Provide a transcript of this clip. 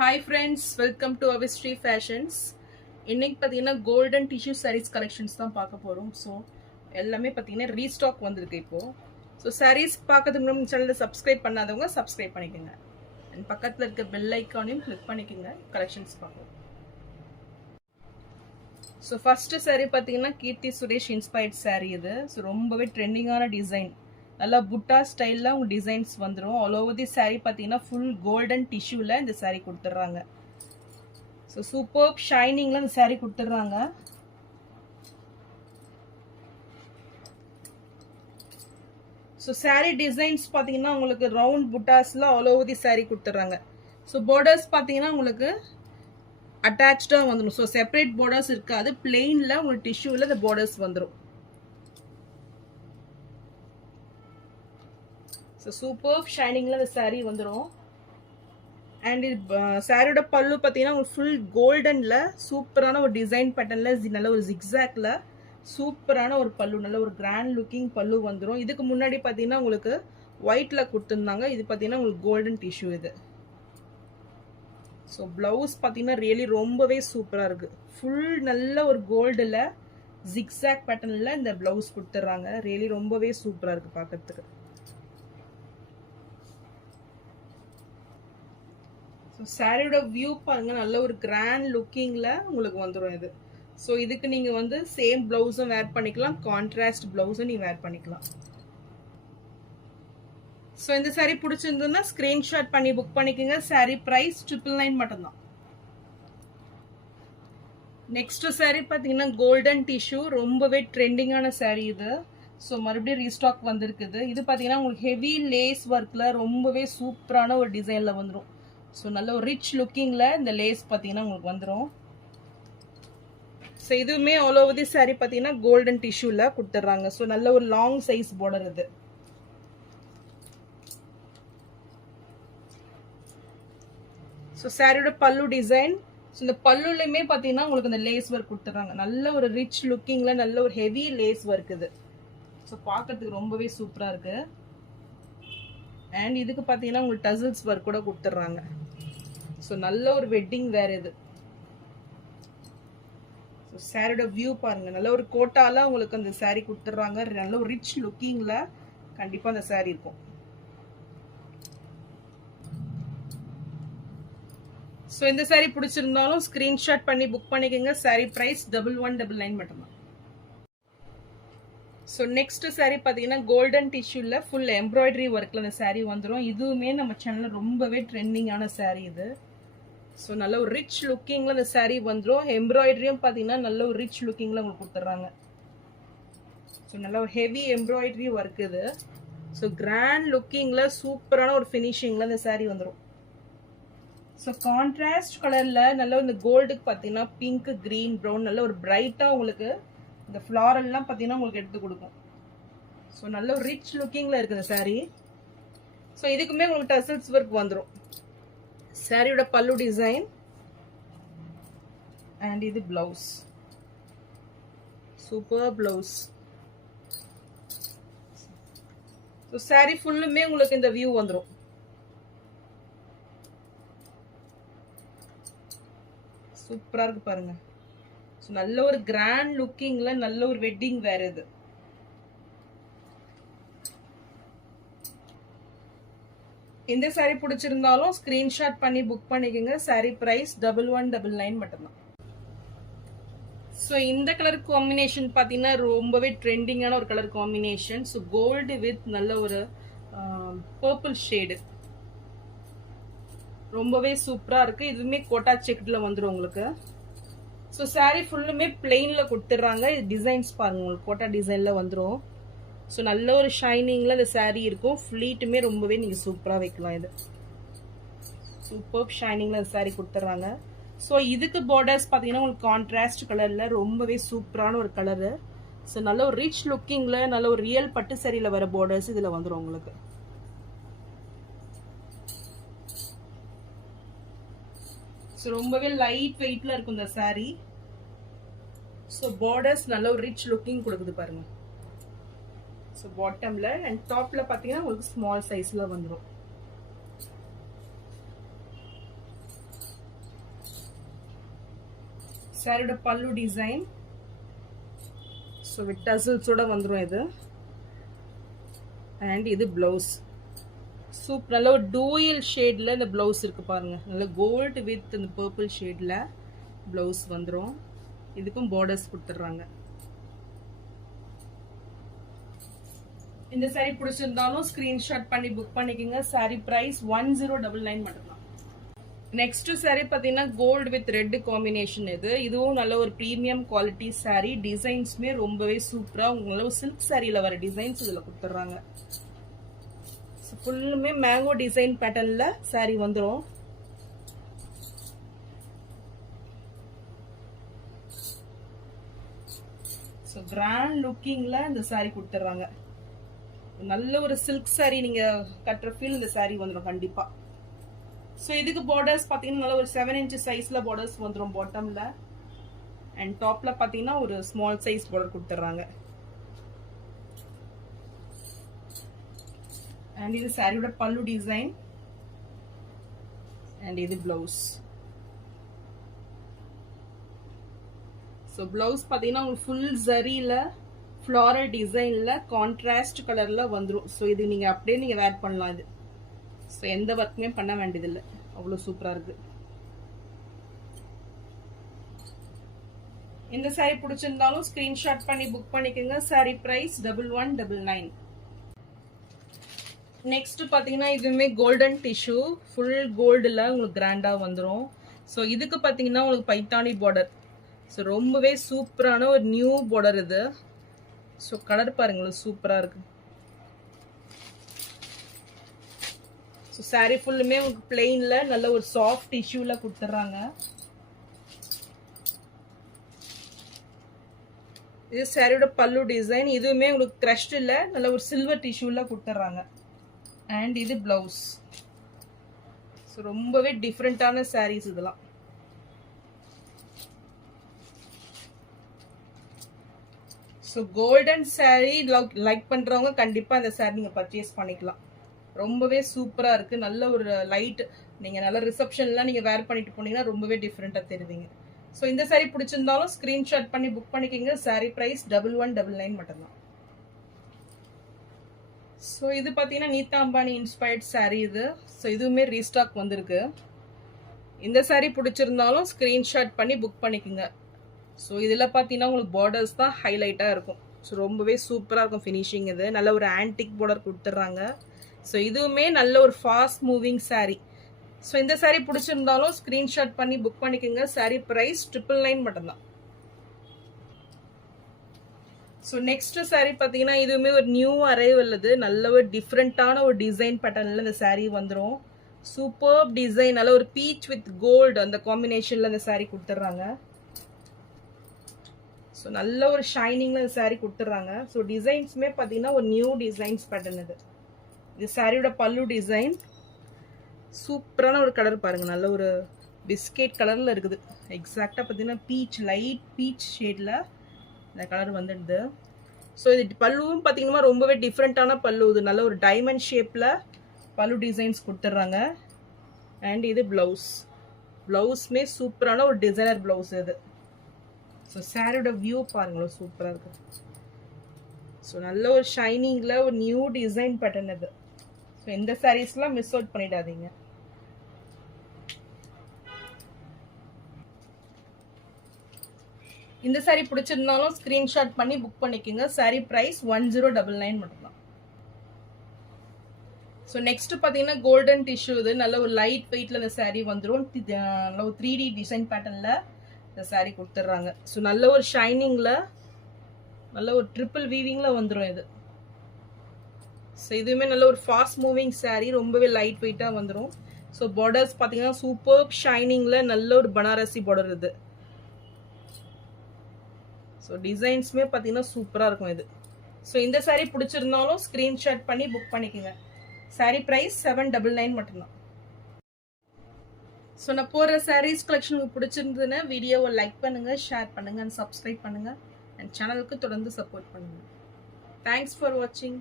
Hi friends, welcome to Avistry Fashions. இன்னைக்கு பார்த்தீங்கன்னா golden tissue sarees collections தான் பார்க்க போகிறோம். ஸோ எல்லாமே பார்த்தீங்கன்னா ரீஸ்டாக் வந்திருக்கு இப்போது. ஸோ sarees பார்க்கறதுக்கு முன்னாடி சேனலில் சப்ஸ்கிரைப் பண்ணாதவங்க சப்ஸ்கிரைப் பண்ணிக்கோங்க. அண்ட் பக்கத்தில் இருக்க பெல் ஐக்கானையும் கிளிக் பண்ணிக்கோங்க. கலெக்ஷன்ஸ் பார்க்கலாம். ஸோ ஃபஸ்ட்டு saree பார்த்தீங்கன்னா கீர்த்தி சுரேஷ் இன்ஸ்பயர்ட் saree இது. ஸோ ரொம்பவே ட்ரெண்டிங்கான டிசைன், நல்லா புட்டா ஸ்டைலில் உங்கள் டிசைன்ஸ் வந்துடும். ஆல் ஓவர் தி சாரீ பார்த்தீங்கன்னா ஃபுல் கோல்டன் டிஷ்யூவில் இந்த சாரீ கொடுத்துட்றாங்க. ஸோ சூப்பர் ஷைனிங்கில் இந்த சாரீ கொடுத்துட்றாங்க. ஸோ சாரீ டிசைன்ஸ் பார்த்தீங்கன்னா உங்களுக்கு ரவுண்ட் புட்டாஸில் ஆல் ஓவர் தி சாரீ கொடுத்துட்றாங்க. ஸோ பார்டர்ஸ் பார்த்தீங்கன்னா உங்களுக்கு அட்டாச்சாக வந்துடும். ஸோ செப்பரேட் பார்டர்ஸ் இருக்காது, பிளெயினில் உங்களுக்கு டிஷ்யூவில் இந்த பார்டர்ஸ் வந்துடும். ஸோ சூப்பர் ஷைனிங்கில் இந்த சாரீ வந்துடும். அண்ட் இது சாரியோட பல்லு பார்த்தீங்கன்னா உங்களுக்கு ஃபுல் கோல்டனில் சூப்பரான ஒரு டிசைன் பேட்டர்னில் நல்ல ஒரு ஜிக்ஸாக்ல சூப்பரான ஒரு பல்லு, நல்ல ஒரு கிராண்ட் லுக்கிங் பல்லு வந்துடும். இதுக்கு முன்னாடி பார்த்தீங்கன்னா உங்களுக்கு ஒயிட்டில் கொடுத்துருந்தாங்க. இது பார்த்தீங்கன்னா உங்களுக்கு கோல்டன் டிஷ்யூ இது. ஸோ ப்ளவுஸ் பார்த்தீங்கன்னா ரியலி ரொம்பவே சூப்பராக இருக்குது. ஃபுல் நல்ல ஒரு கோல்டில் ஜிக்ஸாக் பேட்டர்னில் இந்த ப்ளவுஸ் கொடுத்துட்றாங்க. ரியலி ரொம்பவே சூப்பராக இருக்குது பார்க்கறதுக்கு. ஸோ சாரியோட வியூ பாருங்க, நல்ல ஒரு கிராண்ட் லுக்கிங்கில் உங்களுக்கு வந்துடும் இது. ஸோ இதுக்கு நீங்கள் வந்து சேம் ப்ளவுஸும் வேர் பண்ணிக்கலாம், கான்ட்ராஸ்ட் ப்ளவுஸும் நீங்கள் வேர் பண்ணிக்கலாம். ஸோ இந்த சாரீ பிடிச்சிருந்ததுன்னா ஸ்க்ரீன்ஷாட் பண்ணி புக் பண்ணிக்கோங்க. சாரீ ப்ரைஸ் 999 மட்டும்தான். நெக்ஸ்ட் சாரீ பார்த்தீங்கன்னா கோல்டன் டிஷ்யூ, ரொம்பவே ட்ரெண்டிங்கான சாரீ இது. ஸோ மறுபடியும் ரீஸ்டாக் வந்திருக்குது. இது பார்த்தீங்கன்னா உங்களுக்கு ஹெவி லேஸ் ஒர்க்கில் ரொம்பவே சூப்பரான ஒரு டிசைனில் வந்துடும். ஸோ நல்ல ஒரு ரிச் லுக்கிங்கில் இந்த லேஸ் பார்த்தீங்கன்னா உங்களுக்கு வந்துடும். ஸோ இதுவுமே ஆல் ஓவர் தி சாரீ பார்த்தீங்கன்னா கோல்டன் டிஷ்யூவில் கொடுத்துட்றாங்க. ஸோ நல்ல ஒரு லாங் சைஸ் பார்டர் இது. ஸோ சாரியோட பல்லு டிசைன். ஸோ இந்த பல்லுலையுமே பார்த்தீங்கன்னா உங்களுக்கு இந்த லேஸ் ஒர்க் கொடுத்துட்றாங்க. நல்ல ஒரு ரிச் லுக்கிங்கில் நல்ல ஒரு ஹெவி லேஸ் ஒர்க் இது. ஸோ பார்க்கறதுக்கு ரொம்பவே சூப்பராக இருக்குது. அண்ட் இதுக்கு பார்த்தீங்கன்னா உங்களுக்கு டசில்ஸ் ஒர்க் கூட கொடுத்துட்றாங்க. ஸோ நல்ல ஒரு வெட்டிங் வேர் இது. ஸோ சாரியோட வியூ பாருங்கள், நல்ல ஒரு கோட்டால உங்களுக்கு அந்த சாரீ கொடுத்துட்றாங்க. நல்ல ஒரு ரிச் லுக்கிங்கில் கண்டிப்பாக அந்த சாரீ இருக்கும். ஸோ இந்த சாரீ பிடிச்சிருந்தாலும் ஸ்க்ரீன்ஷாட் பண்ணி புக் பண்ணிக்கோங்க. சாரீ ப்ரைஸ் 1199 மட்டும்தான். ஸோ நெக்ஸ்ட் சாரீ பார்த்தீங்கன்னா கோல்டன் டிஷ்யூவில் ஃபுல் எம்ப்ராய்டரி ஒர்க்கில் அந்த சாரீ வந்துடும். இதுவுமே நம்ம சேனலில் ரொம்பவே ட்ரெண்டிங்கான சாரீ இது. ஸோ நல்ல ஒரு ரிச் லுக்கிங்கில் அந்த சாரீ வந்துடும். எம்ப்ராய்டரியும் பார்த்தீங்கன்னா நல்ல ஒரு ரிச் லுக்கிங்கில் உங்களுக்கு கொடுத்துட்றாங்க. ஸோ நல்ல ஒரு ஹெவி எம்ப்ராய்டரி ஒர்க் இது. ஸோ கிராண்ட் லுக்கிங்கில் சூப்பரான ஒரு ஃபினிஷிங்கில் அந்த சாரீ வந்துடும். ஸோ கான்ட்ராஸ்ட் கலரில் நல்ல இந்த கோல்டுக்கு பார்த்தீங்கன்னா பிங்க், க்ரீன், ப்ரௌன் நல்ல ஒரு பிரைட்டாக உங்களுக்கு இந்த ஃப்ளாரல்லாம் பார்த்தீங்கன்னா உங்களுக்கு எடுத்து கொடுக்கும். ஸோ நல்ல ஒரு ரிச் லுக்கிங்கில் இருக்குது இந்த சாரீ. ஸோ இதுக்குமே உங்களுக்கு டசல்ஸ் ஒர்க் வந்துடும். சாரியோட பல்லு டிசைன் அண்ட் இது blouse, super blouse. So sari ஃபுல்லுமே உங்களுக்கு இந்த வியூ வந்துடும். சூப்பராக இருக்கு பாருங்க. ஸோ நல்ல ஒரு கிராண்ட் லுக்கிங்கில் நல்ல ஒரு வெட்டிங் வேர் இது. இந்த சாரீ பிடிச்சிருந்தாலும் ஸ்க்ரீன்ஷாட் பண்ணி புக் பண்ணிக்கோங்க. சாரீ ப்ரைஸ் 1199 மட்டும்தான். ஸோ இந்த கலர் காம்பினேஷன் பார்த்தீங்கன்னா ரொம்பவே ட்ரெண்டிங்கான ஒரு colour combination. So gold with நல்ல ஒரு பர்பிள் ஷேடு, ரொம்பவே சூப்பராக இருக்குது. இதுவுமே கோட்டா செக்டில் வந்துடும் உங்களுக்கு. ஸோ சாரீ ஃபுல்லுமே பிளெயினில் கொடுத்துட்றாங்க. இது டிசைன்ஸ் பாருங்கள், உங்களுக்கு கோட்டா டிசைனில் வந்துடும். ஸோ நல்ல ஒரு ஷைனிங்கில் இந்த சாரீ இருக்கும். ஃப்ளீட்டுமே ரொம்பவே நீங்கள் சூப்பராக வைக்கலாம். இது சூப்பர் ஷைனிங்கில் இந்த சாரீ கொடுத்துட்றாங்க. ஸோ இதுக்கு பார்டர்ஸ் பார்த்தீங்கன்னா உங்களுக்கு கான்ட்ராஸ்ட் கலரில் ரொம்பவே சூப்பரான ஒரு கலரு. ஸோ நல்ல ஒரு ரிச் லுக்கிங்கில் நல்ல ஒரு ரியல் பட்டு சாரியில் வர பார்டர்ஸ் இதில் வந்துடும் உங்களுக்கு. ஸோ ரொம்பவே லைட் வெயிட்டில் இருக்கும் இந்த சாரீ. ஸோ பார்டர்ஸ் நல்ல ஒரு ரிச் லுக்கிங் கொடுக்குது பாருங்க. ஸோ பாட்டமில் அண்ட் டாப்பில் பார்த்தீங்கன்னா உங்களுக்கு ஸ்மால் சைஸில் வந்துடும். சாரியோட பல்லு டிசைன். ஸோ வித் டசல்ஸோட வந்துடும் இது. அண்ட் இது பிளவுஸ். சூப்பர், நல்ல ஒரு டூயல் ஷேட்ல இந்த பிளவுஸ் இருக்கு பாருங்க. நல்ல கோல்டு வித் இந்த பர்பிள் ஷேட்ல பிளவுஸ் வந்துடும். இதுக்கும் பார்டர்ஸ் கொடுத்துட்றாங்க. இந்த சாரி பிடிச்சிருந்தாலும் ஸ்கிரீன்ஷாட் பண்ணி புக் பண்ணிக்கோங்க. சாரி பிரைஸ் 1099 மட்டும்தான். நெக்ஸ்ட் சாரி பார்த்தீங்கன்னா கோல்டு வித் ரெட் காம்பினேஷன். இதுவும் நல்ல ஒரு ப்ரீமியம் குவாலிட்டி சாரி. டிசைன்ஸுமே ரொம்பவே சூப்பரா உங்களுக்கு சில்க் சாரியில வர டிசைன்ஸ் இதுல கொடுத்துட்றாங்க. ஃபுல்லுமே மேங்கோ டிசைன் பேட்டர்ன்ல சாரி வந்துடும். ஸோ கிராண்ட் லுக்கிங்ல இந்த சாரி கொடுத்துட்றாங்க. நல்ல ஒரு சில்க் சாரி நீங்க கட்டுற ஃபீல் இந்த சாரி வந்துடும் கண்டிப்பா. ஸோ இதுக்கு பார்டர்ஸ் பார்த்தீங்கன்னா நல்ல ஒரு 7 inch சைஸ்ல பார்டர்ஸ் வந்துடும் பாட்டம்ல. அண்ட் டாப்ல பார்த்தீங்கன்னா ஒரு ஸ்மால் சைஸ் பார்டர் கொடுத்துட்றாங்க. அண்ட் இது சாரியோட பல்லு டிசைன். அண்ட் இது பிளவுஸ். ஸோ பிளவுஸ் பார்த்தீங்கன்னா உங்களுக்கு ஃபுல் ஜரியில ஃப்ளாரல் டிசைன்ல கான்ட்ராஸ்ட் கலர்ல வந்துடும். ஸோ இது நீங்க அப்படியே நீங்க வேர் பண்ணலாம். இது ஸோ எந்த ஒர்க்குமே பண்ண வேண்டியதில்லை, அவ்வளோ சூப்பரா இருக்கு. இந்த சாரி பிடிச்சிருந்தாலும் ஸ்கிரீன்ஷாட் பண்ணி புக் பண்ணிக்கோங்க. Sorry price 1199. நெக்ஸ்ட் பாத்தீங்கன்னா இதுவுமே கோல்டன் டிஷ்யூ ஃபுல் கோல்டுல உங்களுக்கு கிராண்டா வந்துடும். ஸோ இதுக்கு பாத்தீங்கன்னா உங்களுக்கு பைத்தானி பார்டர். ஸோ ரொம்பவே சூப்பரான ஒரு நியூ பார்டர் இது. ஸோ கலர் பாருங்களேன் சூப்பரா இருக்கு. ஸோ சாரி ஃபுல்லுமே உங்களுக்கு பிளெயின்ல நல்ல ஒரு சாஃப்ட் டிஷ்யூல கொடுத்துட்றாங்க. இது சாரியோட பல்லு டிசைன். இதுவுமே உங்களுக்கு கிரஷ்ட் இல்ல, நல்ல ஒரு சில்வர் டிஷ்யூல கொடுத்துட்றாங்க. அண்ட் இது பிளவுஸ். ஸோ ரொம்பவே டிஃப்ரெண்டான சாரீஸ் இதெல்லாம். ஸோ கோல்டன் சாரீ லைக் பண்றவங்க கண்டிப்பா இந்த சாரீ நீங்க பர்ச்சேஸ் பண்ணிக்கலாம். ரொம்பவே சூப்பரா இருக்கு. நல்ல ஒரு லைட், நீங்க நல்ல ரிசப்ஷன்லாம் நீங்க வேர் பண்ணிட்டு போனீங்கன்னா ரொம்பவே டிஃப்ரெண்டா தெரியுதுங்க. ஸோ இந்த சாரீ பிடிச்சிருந்தாலும் ஸ்கிரீன்ஷாட் பண்ணி புக் பண்ணிக்கோங்க. சாரீ பிரைஸ் 1199 மட்டும்தான். ஸோ இது பார்த்தீங்கன்னா நீதா அம்பானி இன்ஸ்பயர்ட் சாரீ இது. ஸோ இதுவுமே ரீஸ்டாக் வந்திருக்கு. இந்த சாரீ பிடிச்சிருந்தாலும் ஸ்கிரீன்ஷாட் பண்ணி புக் பண்ணிக்கோங்க. ஸோ இதில் பார்த்தீங்கன்னா உங்களுக்கு பார்டர்ஸ் தான் ஹைலைட்டாக இருக்கும். ஸோ ரொம்பவே சூப்பராக இருக்கும் ஃபினிஷிங். இது நல்ல ஒரு ஆன்டிக் பார்டர் கொடுத்துட்றாங்க. ஸோ இதுவுமே நல்ல ஒரு ஃபாஸ்ட் மூவிங் சாரீ. ஸோ இந்த சாரீ பிடிச்சிருந்தாலும் ஸ்கிரீன்ஷாட் பண்ணி புக் பண்ணிக்கோங்க. சாரீ பிரைஸ் 999 மட்டும்தான். ஸோ நெக்ஸ்ட் சாரீ பார்த்தீங்கன்னா இதுவுமே ஒரு நியூ அரைவல். இது நல்ல ஒரு டிஃப்ரெண்டான ஒரு டிசைன் பேட்டர்னில் இந்த சாரீ வந்துடும். சூப்பர் டிசைன், நல்ல ஒரு பீச் வித் கோல்டு அந்த காம்பினேஷனில் இந்த சாரீ கொடுத்துட்றாங்க. ஸோ நல்ல ஒரு ஷைனிங்ல இந்த சாரீ கொடுத்துட்றாங்க. ஸோ டிசைன்ஸுமே பார்த்தீங்கன்னா ஒரு நியூ டிசைன்ஸ் பேட்டர்ன் இது. இது சாரியோட பல்லு டிசைன். சூப்பரான ஒரு கலர் பாருங்க, நல்ல ஒரு பிஸ்கெட் கலர்ல இருக்குது. எக்ஸாக்டா பார்த்தீங்கன்னா பீச், லைட் பீச் ஷேட்ல இந்த கலர் வந்துடுது. ஸோ இது பல்லுவும் பார்த்தீங்கன்னா ரொம்பவே டிஃப்ரெண்டான பல்லு. இது நல்ல ஒரு டைமண்ட் ஷேப்ல பல்லு டிசைன்ஸ் கொடுத்துட்றாங்க. அண்ட் இது பிளவுஸ். பிளவுஸ்மே சூப்பரான ஒரு டிசைனர் பிளவுஸ் இது. ஸோ சாரியோட வியூ பாருங்களேன் சூப்பராக இருக்கு. ஸோ நல்ல ஒரு ஷைனிங்ல ஒரு நியூ டிசைன் பேட்டர்ன் இது. ஸோ இந்த சாரீஸ்லாம் மிஸ் அவுட் பண்ணிடாதீங்க. இந்த சாரீ பிடிச்சிருந்தாலும் ஸ்கிரீன்ஷாட் பண்ணி புக் பண்ணிக்கோங்க. சாரீ பிரைஸ் 1099 மட்டும்தான். ஸோ நெக்ஸ்ட் பார்த்தீங்கன்னா கோல்டன் டிஷ்யூ. இது நல்ல ஒரு லைட் வெயிட்ல இந்த சாரீ வந்துடும். நல்ல ஒரு 3D டிசைன் பேட்டர்ன்ல இந்த சாரீ கொடுத்துட்றாங்க. ஸோ நல்ல ஒரு ஷைனிங்ல நல்ல ஒரு ட்ரிபிள் வீவிங்ல வந்துடும் இது. ஸோ இதுவுமே நல்ல ஒரு ஃபாஸ்ட் மூவிங் சாரீ, ரொம்பவே லைட் வெயிட்டா வந்துடும். ஸோ பார்டர்ஸ் பார்த்தீங்கன்னா சூப்பர் ஷைனிங்ல நல்ல ஒரு பனாரசி பார்டர் இது. ஸோ டிசைன்ஸுமே பார்த்தீங்கன்னா சூப்பராக இருக்கும் இது. ஸோ இந்த சாரீ பிடிச்சிருந்தாலும் ஸ்க்ரீன்ஷாட் பண்ணி புக் பண்ணிக்கோங்க. சாரீ ப்ரைஸ் 799 மட்டும்தான். ஸோ நான் போடுற சாரீஸ் கலெக்ஷன் உங்களுக்கு பிடிச்சிருந்ததுன்னா வீடியோவை லைக் பண்ணுங்க, ஷேர் பண்ணுங்க அண்ட் சப்ஸ்கிரைப் பண்ணுங்க. அண்ட் சேனலுக்கு தொடர்ந்து சப்போர்ட் பண்ணுங்க. தேங்க்ஸ் ஃபார் வாட்சிங்.